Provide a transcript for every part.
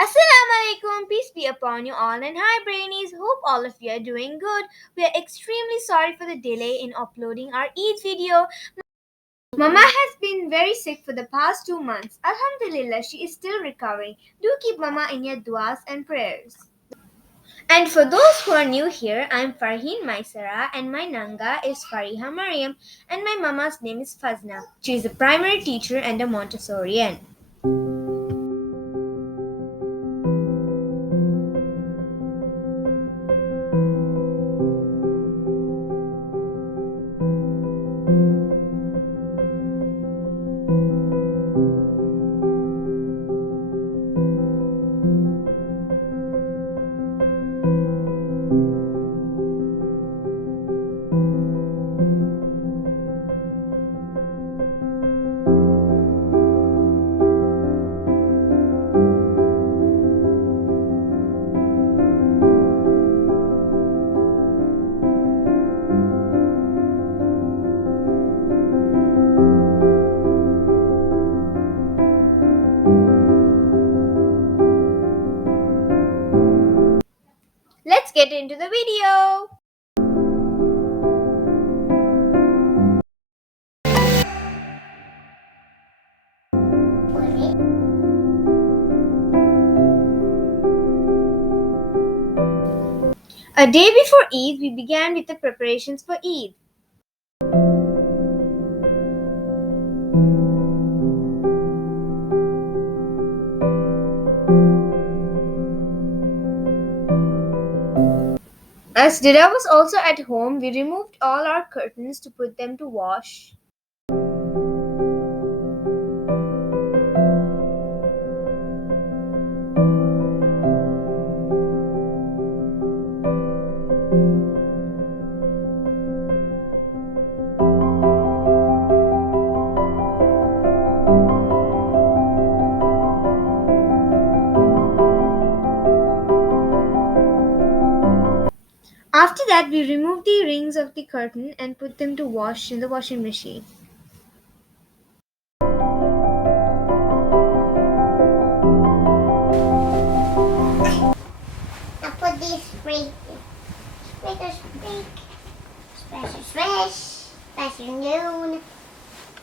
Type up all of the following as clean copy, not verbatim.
Assalamu alaikum, peace be upon you all, and hi brainies, hope all of you are doing good. We are extremely sorry for the delay in uploading our Eid video. Mama has been very sick for the past 2 months. Alhamdulillah, she is still recovering. Do keep Mama in your duas and prayers. And for those who are new here, I'm Farheen Maisara and my Nanga is Fariha Mariam and my Mama's name is Fazna. She is a primary teacher and a Montessorian. Let's get into the video. A day before Eid, we began with the preparations for Eid. As Dida was also at home, we removed all our curtains to put them to wash. After that, we removed the rings of the curtain and put them to wash in the washing machine. Now put these spray, sprinkle, splash your noon,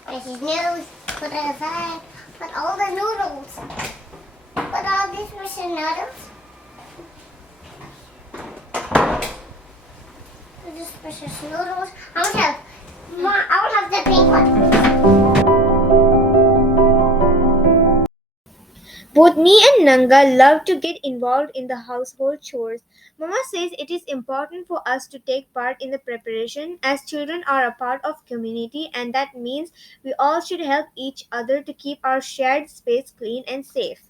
splash his nose, put it aside, put all the noodles, put all these Russian noodles, put these precious noodles. I will have the pink one. Both me and Nanga love to get involved in the household chores. Mama says it is important for us to take part in the preparation as children are a part of community and that means we all should help each other to keep our shared space clean and safe.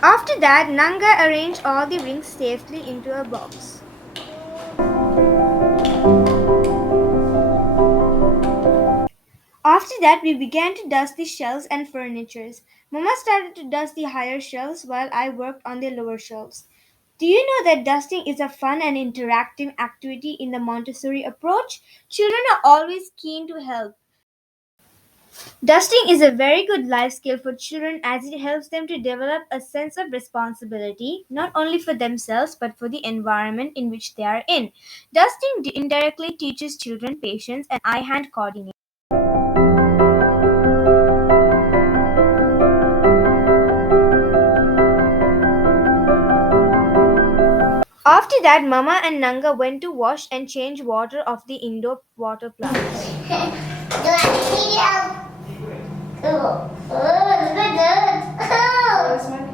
After that, Nanga arranged all the rings safely into a box. After that, we began to dust the shelves and furnitures. Mama started to dust the higher shelves while I worked on the lower shelves. Do you know that dusting is a fun and interactive activity in the Montessori approach? Children are always keen to help. Dusting is a very good life skill for children as it helps them to develop a sense of responsibility, not only for themselves but for the environment in which they are in. Dusting indirectly teaches children patience and eye hand coordination. After that, Mama and Nanga went to wash and change water of the indoor water plants. Do I need help? It's good.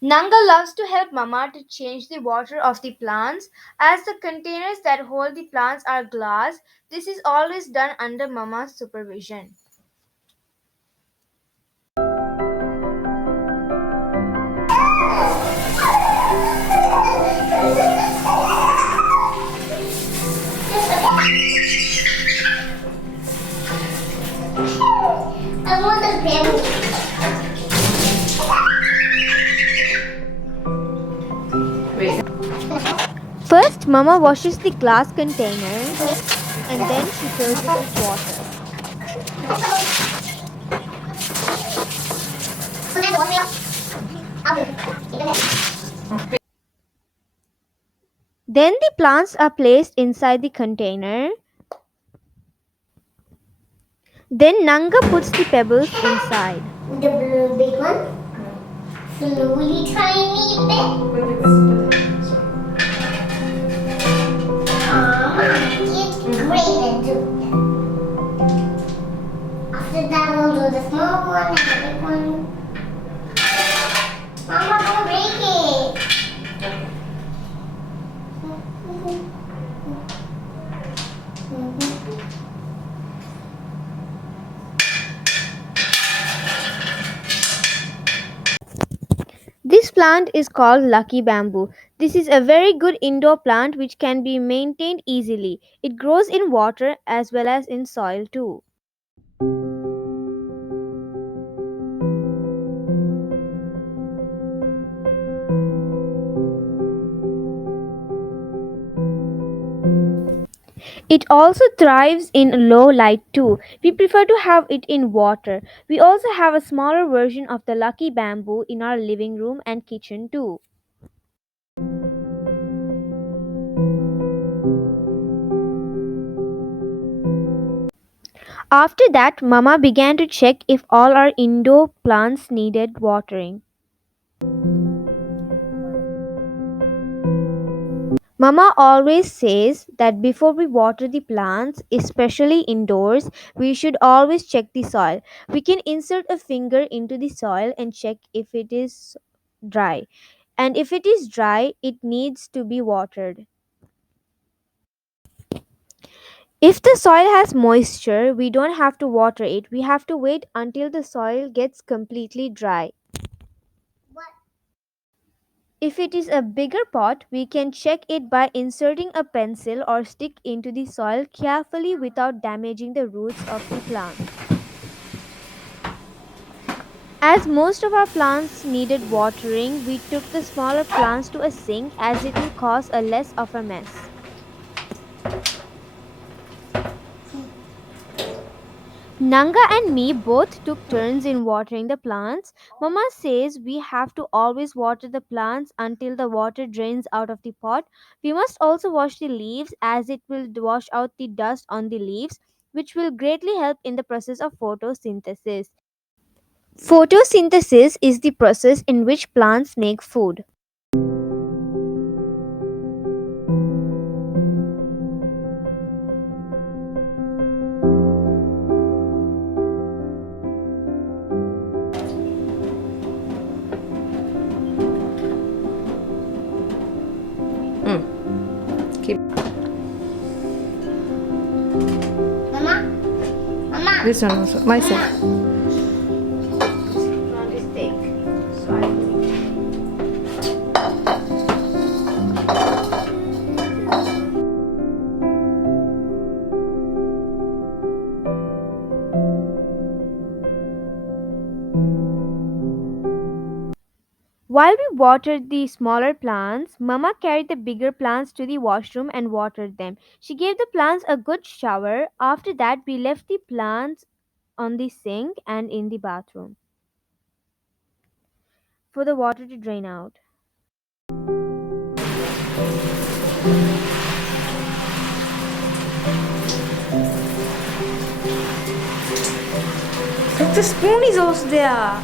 Nanga loves to help Mama to change the water of the plants. As the containers that hold the plants are glass, this is always done under Mama's supervision. I want a penny. First, Mama washes the glass container and then she fills it with water. Then the plants are placed inside the container. Then Nanga puts the pebbles inside. The blue big one. Slowly tiny bit. It's great and do. After that, we'll do the small one and the big one. Mama, don't break it. This plant is called lucky bamboo. This is a very good indoor plant which can be maintained easily. It grows in water as well as in soil too. It also thrives in low light too. We prefer to have it in water. We also have a smaller version of the lucky bamboo in our living room and kitchen too. After that, Mama began to check if all our indoor plants needed watering. Mama always says that before we water the plants, especially indoors, we should always check the soil. We can insert a finger into the soil and check if it is dry. And if it is dry, it needs to be watered. If the soil has moisture, we don't have to water it. We have to wait until the soil gets completely dry. What? If it is a bigger pot, we can check it by inserting a pencil or stick into the soil carefully without damaging the roots of the plant. As most of our plants needed watering, we took the smaller plants to a sink as it will cause a less of a mess. Nanga and me both took turns in watering the plants. Mama says we have to always water the plants until the water drains out of the pot. We must also wash the leaves as it will wash out the dust on the leaves, which will greatly help in the process of photosynthesis. Photosynthesis is the process in which plants make food. Keep Mama? Mama? this one also. My side. While we watered the smaller plants, Mama carried the bigger plants to the washroom and watered them. She gave the plants a good shower. After that, we left the plants on the sink and in the bathroom for the water to drain out. Look, the spoon is also there.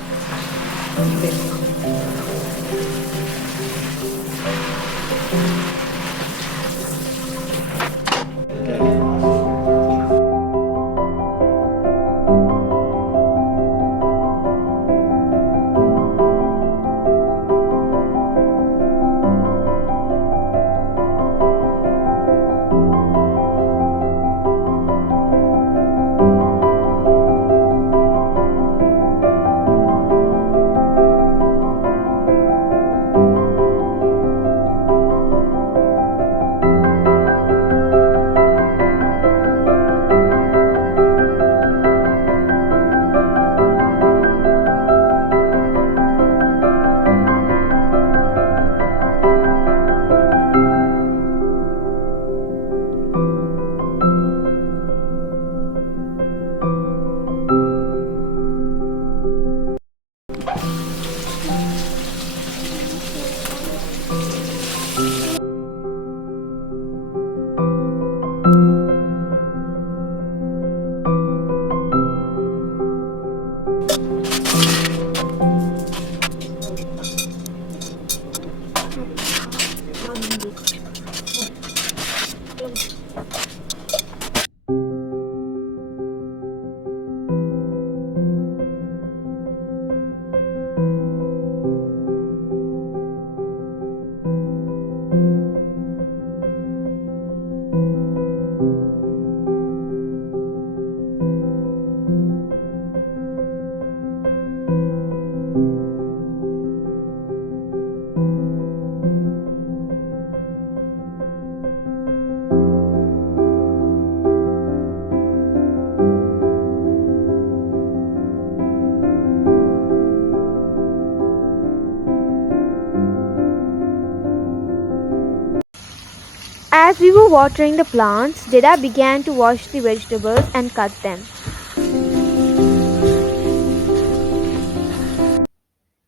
As we were watering the plants, Deda began to wash the vegetables and cut them.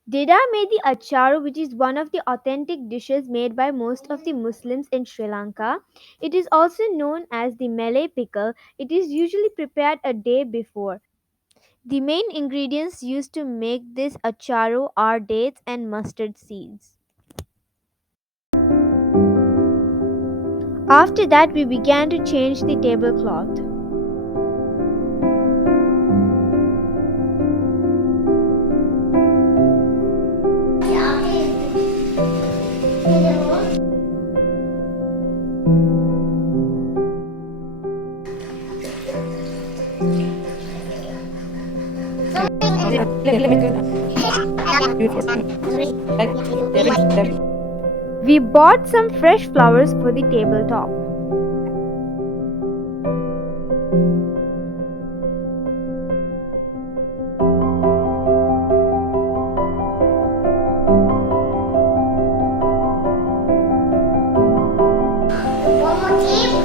Deda made the acharu, which is one of the authentic dishes made by most of the Muslims in Sri Lanka. It is also known as the Malay pickle. It is usually prepared a day before. The main ingredients used to make this acharu are dates and mustard seeds. After that, we began to change the tablecloth. We bought some fresh flowers for the tabletop. One more team.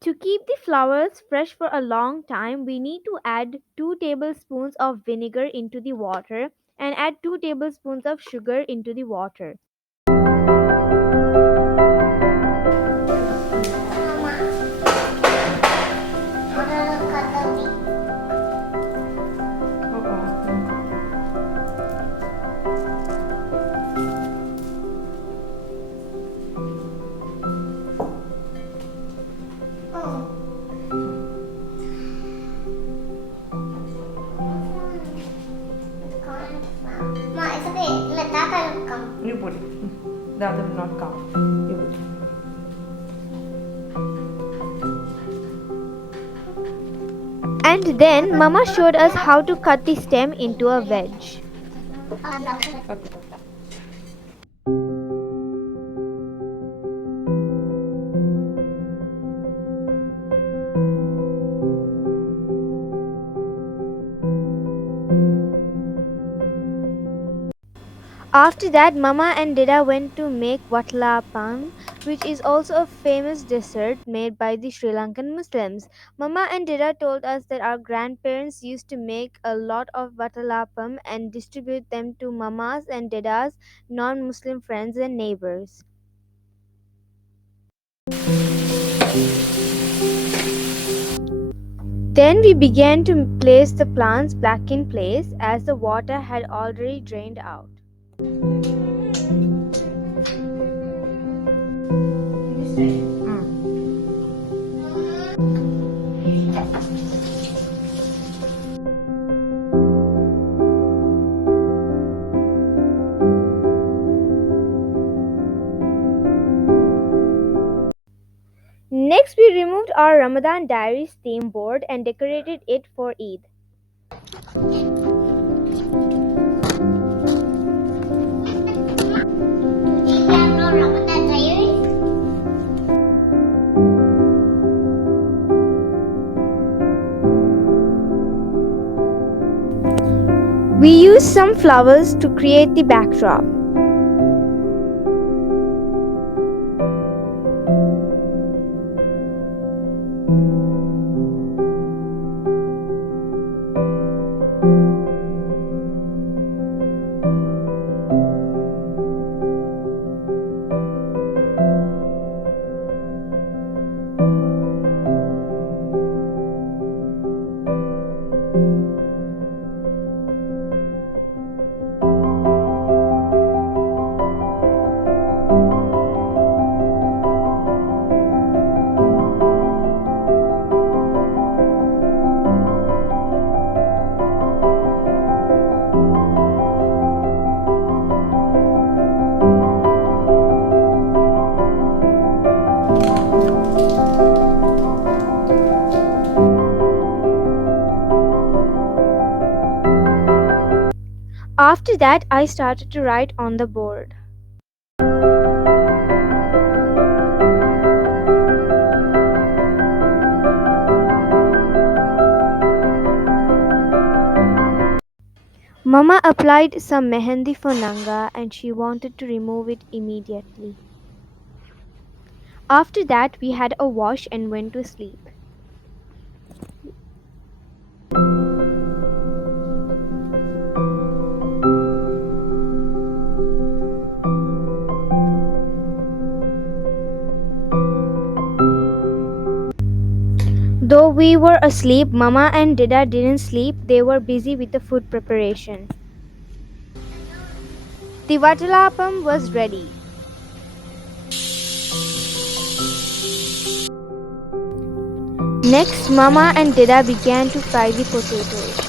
To keep the flowers fresh for a long time, we need to add 2 tablespoons of vinegar into the water and add 2 tablespoons of sugar into the water. Ma, it's okay. Let Tata come. You put it. The other will not come. You put it. And then Mama showed us how to cut the stem into a wedge. Okay. After that, Mama and Dida went to make watlapam, which is also a famous dessert made by the Sri Lankan Muslims. Mama and Dida told us that our grandparents used to make a lot of watlapam and distribute them to Mama's and Dida's non-Muslim friends and neighbors. Then we began to place the plants back in place as the water had already drained out. Next, we removed our Ramadan diaries theme board and decorated it for Eid. You have no Ramadan diary? We used some flowers to create the backdrop. After that, I started to write on the board. Mama applied some mehendi for Nanga and she wanted to remove it immediately. After that, we had a wash and went to sleep. Though we were asleep, Mama and Dida didn't sleep, they were busy with the food preparation. The vatalapam was ready. Next, Mama and Dida began to fry the potatoes.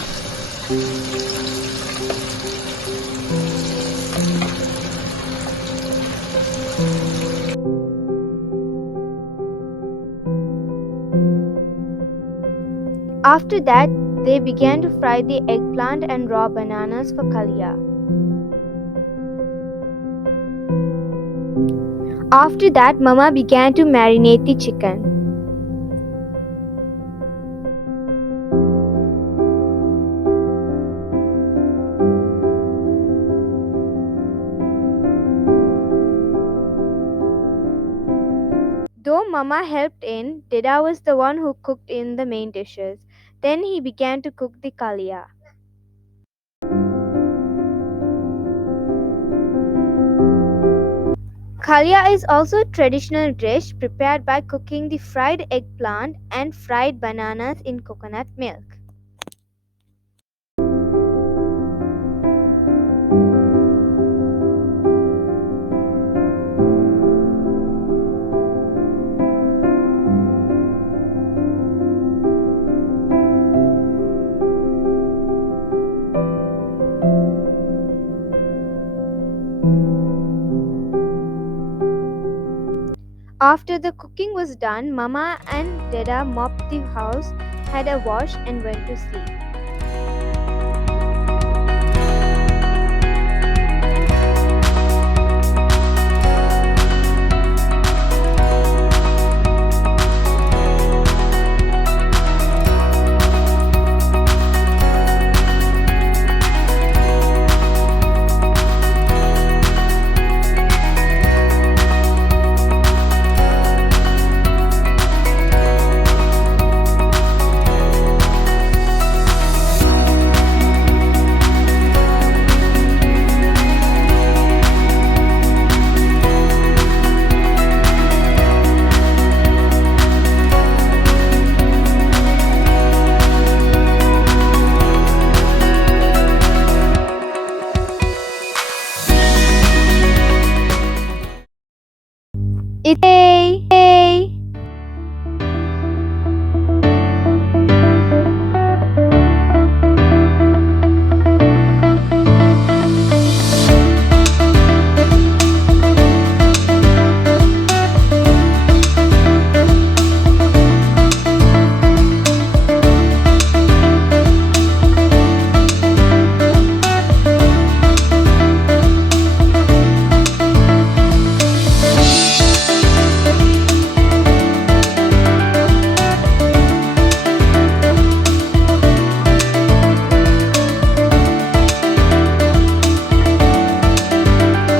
After that, they began to fry the eggplant and raw bananas for kalia. After that, Mama began to marinate the chicken. Though Mama helped in, Dida was the one who cooked in the main dishes. Then he began to cook the kalia. Kalia is also a traditional dish prepared by cooking the fried eggplant and fried bananas in coconut milk. After the cooking was done, Mama and Dada mopped the house, had a wash, and went to sleep. It's a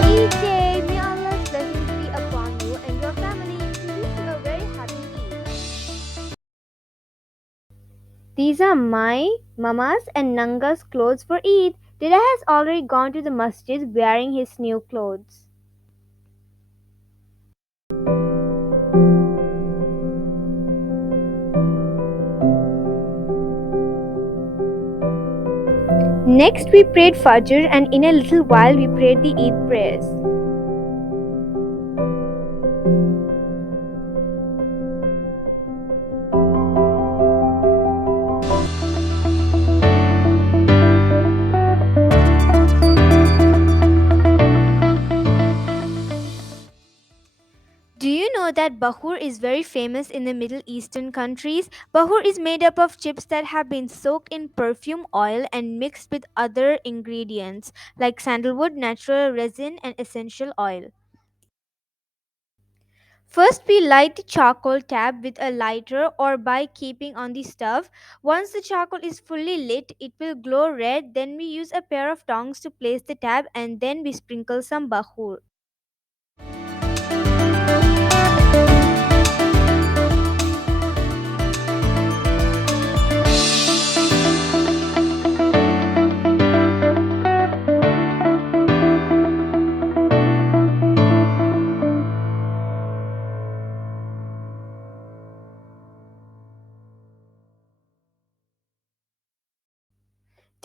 Eid day. May Allah's blessings be upon you and your family. We wish you a very happy Eid. These are my, Mama's, and Nanga's clothes for Eid. Dida has already gone to the masjid wearing his new clothes. Next, we prayed Fajr, and in a little while, we prayed the Eid prayers. Do you know that bahur is very famous in the Middle Eastern countries? Bahur is made up of chips that have been soaked in perfume oil and mixed with other ingredients like sandalwood, natural resin, and essential oil. First, we light the charcoal tab with a lighter or by keeping on the stove. Once the charcoal is fully lit, it will glow red. Then we use a pair of tongs to place the tab and then we sprinkle some bahur.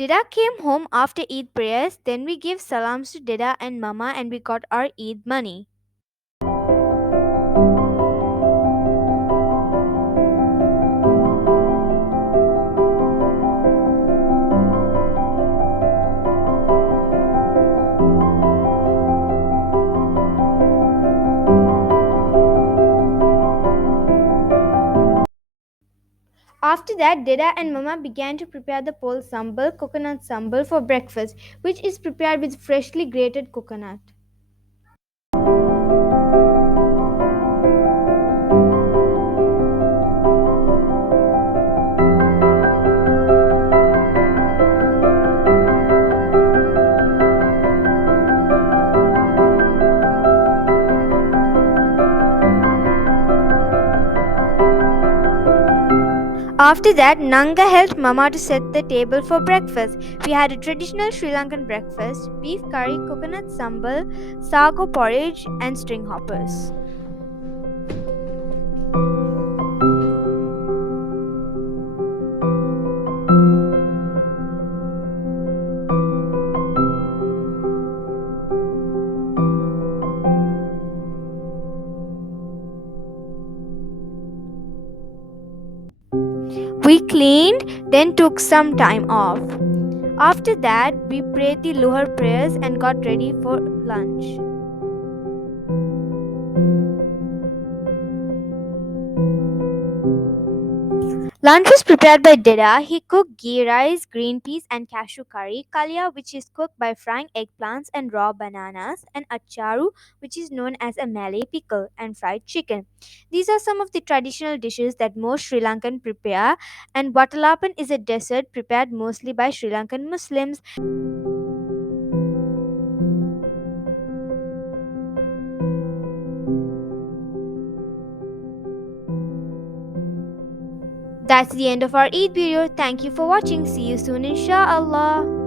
Deda came home after Eid prayers. Then we gave salams to Deda and Mama and we got our Eid money. After that, Deda and Mama began to prepare the pole sambal, coconut sambal for breakfast, which is prepared with freshly grated coconut. After that, Nanga helped Mama to set the table for breakfast. We had a traditional Sri Lankan breakfast: beef curry, coconut sambal, sago porridge, and string hoppers. We cleaned, then took some time off. After that, we prayed the Luhar prayers and got ready for lunch. Lunch was prepared by Deda. He cooked ghee rice, green peas, and cashew curry, kalia, which is cooked by frying eggplants and raw bananas, and acharu, which is known as a Malay pickle, and fried chicken. These are some of the traditional dishes that most Sri Lankan prepare, and watalapan is a dessert prepared mostly by Sri Lankan Muslims. That's the end of our Eid video. Thank you for watching. See you soon, inshallah.